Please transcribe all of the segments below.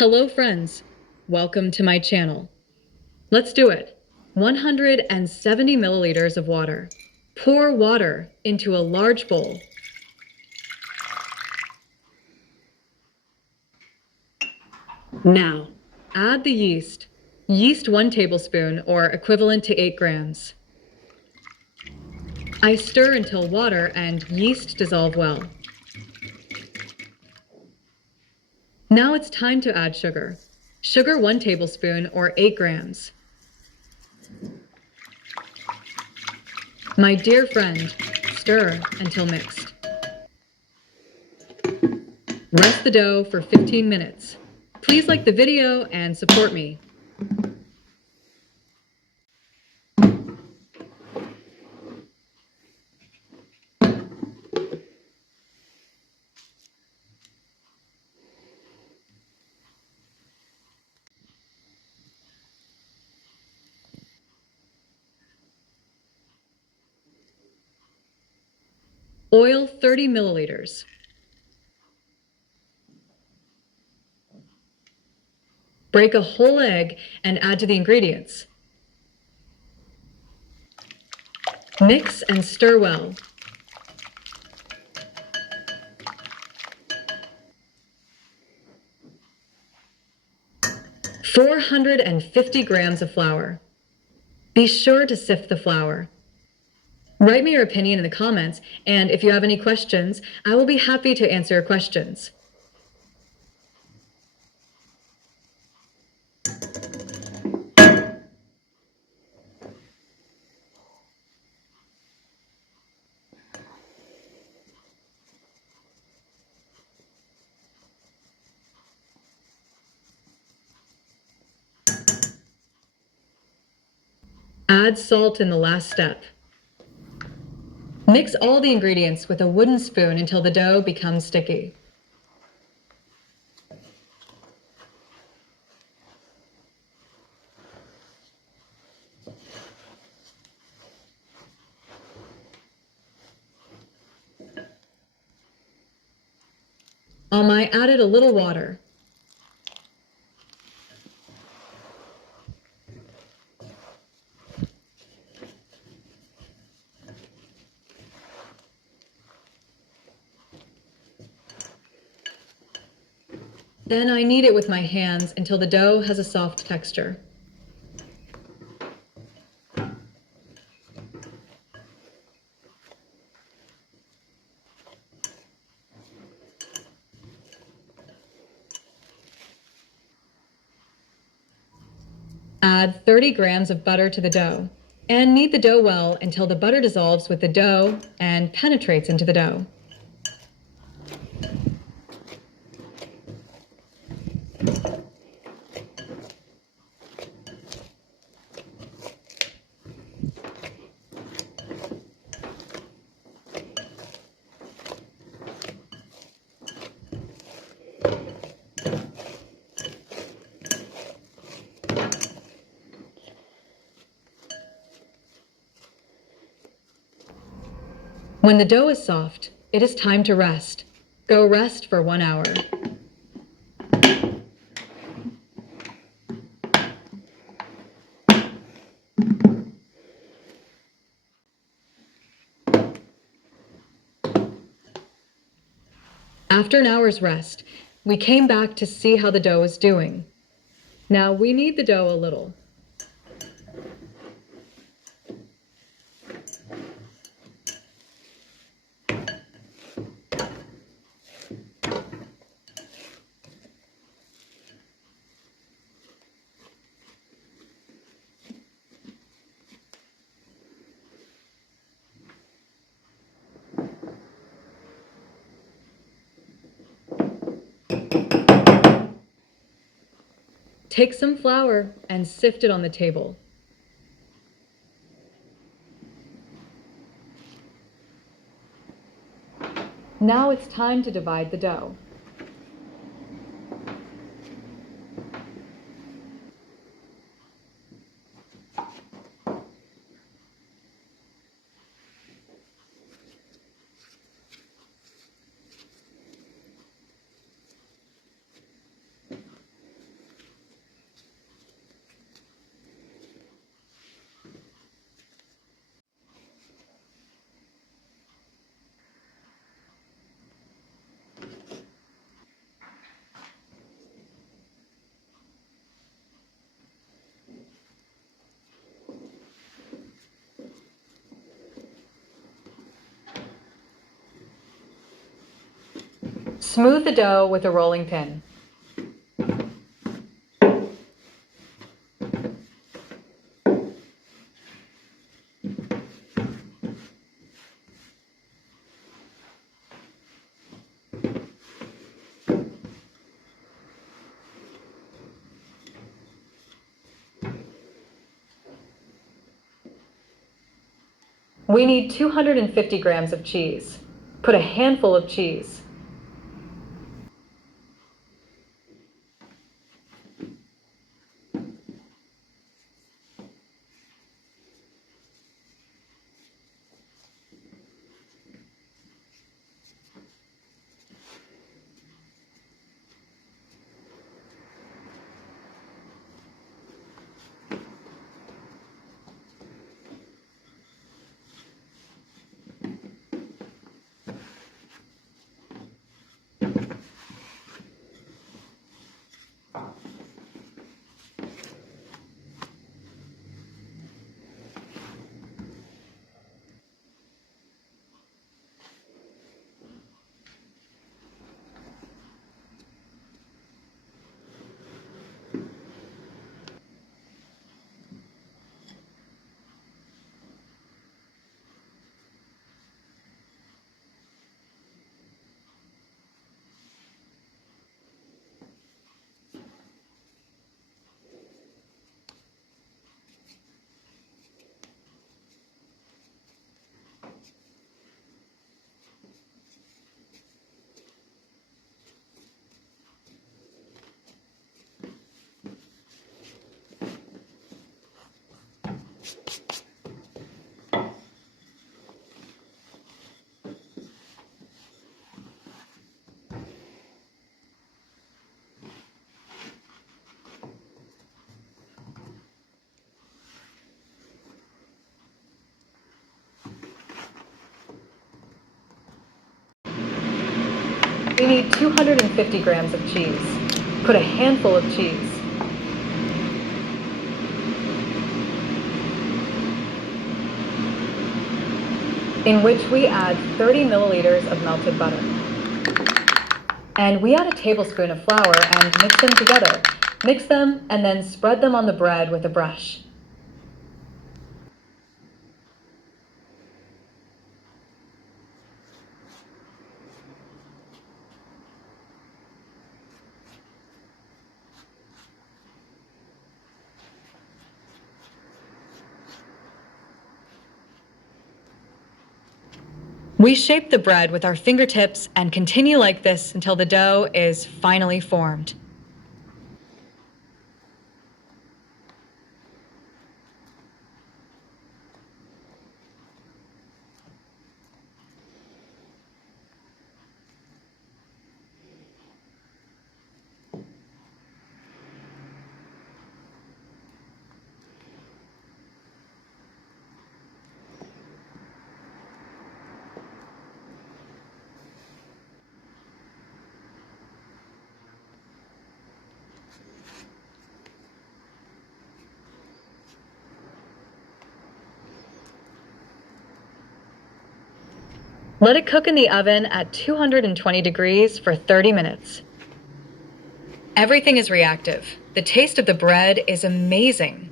Hello friends, welcome to my channel. Let's do it. 170 milliliters of water. Pour water into a large bowl. Now, add the yeast. Yeast 1 tablespoon or equivalent to 8 grams. I stir until water and yeast dissolve well. Now it's time to add sugar. Sugar 1 tablespoon or 8 grams. My dear friend, stir until mixed. Rest the dough for 15 minutes. Please like the video and support me. Oil 30 milliliters. Break a whole egg and add to the ingredients. Mix and stir well. "450 grams of flour. Be sure to sift the flour. Write me your opinion in the comments, and if you have any questions, I will be happy to answer your questions. Add salt in the last step. Mix all the ingredients with a wooden spoon until the dough becomes sticky. I added a little water. Then I knead it with my hands until the dough has a soft texture. Add 30 grams of butter to the dough and knead the dough well until the butter dissolves with the dough and penetrates into the dough. When the dough is soft, it is time to rest. Go rest for 1 hour. After an hour's rest, we came back to see how the dough is doing. Now we knead the dough a little. Take some flour and sift it on the table. Now it's time to divide the dough. Smooth the dough with a rolling pin. We need 250 grams of cheese. Put a handful of cheese. We need 250 grams of cheese. Put a handful of cheese. In which we add 30 milliliters of melted butter. And we add a tablespoon of flour and mix them together. Mix them and then spread them on the bread with a brush. We shape the bread with our fingertips and continue like this until the dough is finally formed. Let it cook in the oven at 220 degrees for 30 minutes. Everything is reactive. The taste of the bread is amazing.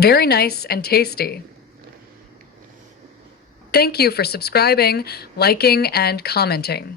Very nice and tasty. Thank you for subscribing, liking, and commenting.